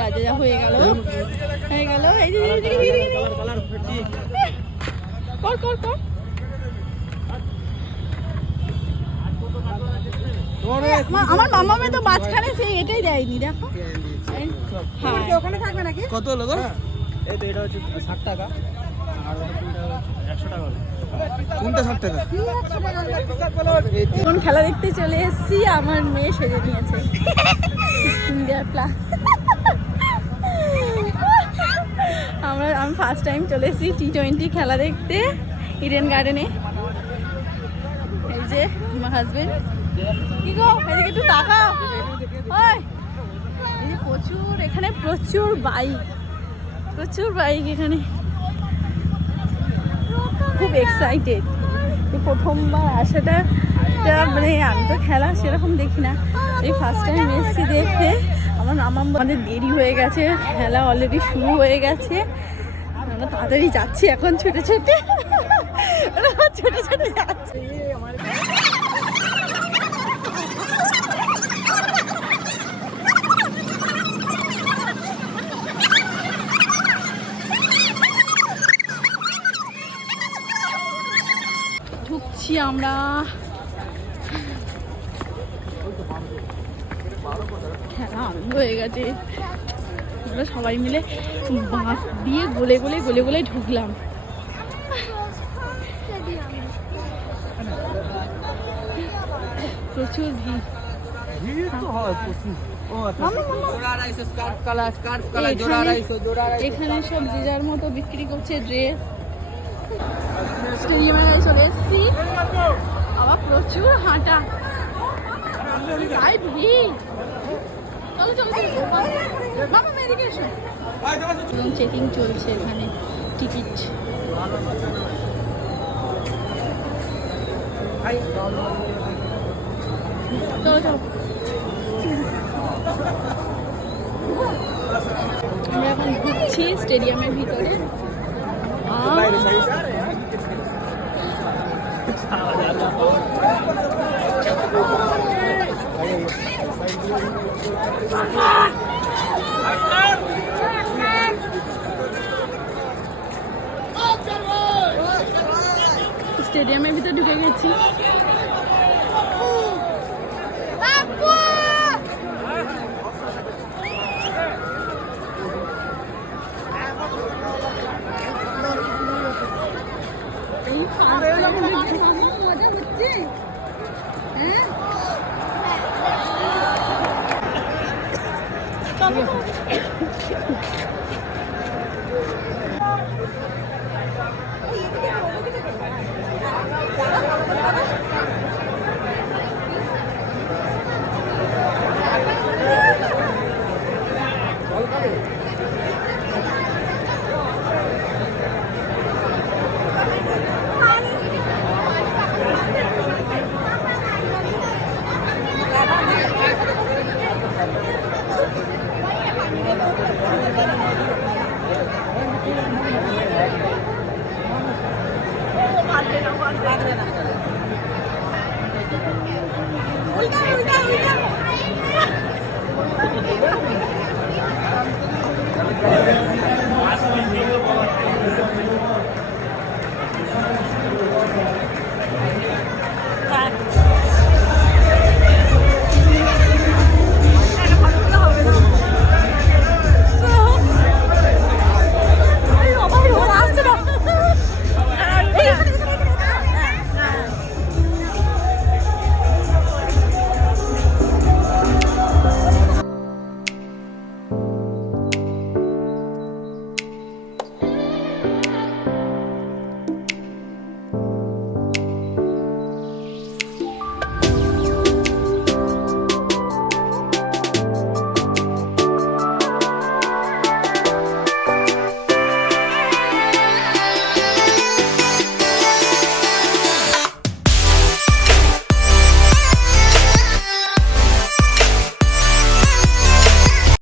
রাজা যা হয়ে গেল এই যে কর কর কর আমার মামা মেয়ে তো মাঝখানে সেই এটাই দেয়নি দেখো। হ্যাঁ ওখানে থাকবে নাকি? কত হলো গো? এই তো এটা হচ্ছে 60 টাকা আর ওটা 100 টাকা হলো। কোনটা 60 টাকা? কোন খেলা দেখতে চলে এসেছি, আমার মেয়ে সেজে নিয়েছে ইন্ডিয়ার প্লাস। আমি ফার্স্ট টাইম চলে এসেছি T20 খেলা দেখতে ইডেন গার্ডেনে। এই যে আমার হাজবেন্ড। কি গো এদিকে একটু তাকাও। ওই এই যে প্রচুর এখানে প্রচুর বাইক এখানে। খুব এক্সাইটেড, প্রথমবার আসাটা। মানে আমি তো খেলা সেরকম দেখি না, এই ফার্স্ট টাইম এসেছি দেখতে। আমাদের দেরি হয়ে গেছে, খেলা অলরেডি শুরু হয়ে গেছে। আমরা তাড়াতাড়ি যাচ্ছি এখন ছুটে ছুটে যাচ্ছি। ঢুকছি আমরা। খেলা আরম্ভ হয়ে গেছে, আমরা সবাই মিলে বাঁশ দিয়ে গলে গলে ঢুকলাম। প্রচুর ভিড়। এখানে সব যে যার মতো বিক্রি করছে ড্রেস। স্টেডিয়ামে চলে এসেছি, আবার প্রচুর হাঁটা, তাই ভিড়। চলো বাবা এদিকে এসো। এবং চেকিং চলছে এখানে টিকিট। চলো আমরা এখন ঘুরছি স্টেডিয়ামের ভিতরে। স্টেডিয়ামের ভিতরে ঢুকে গেছি। মজা হচ্ছে। হ্যাঁ চলো Welcome.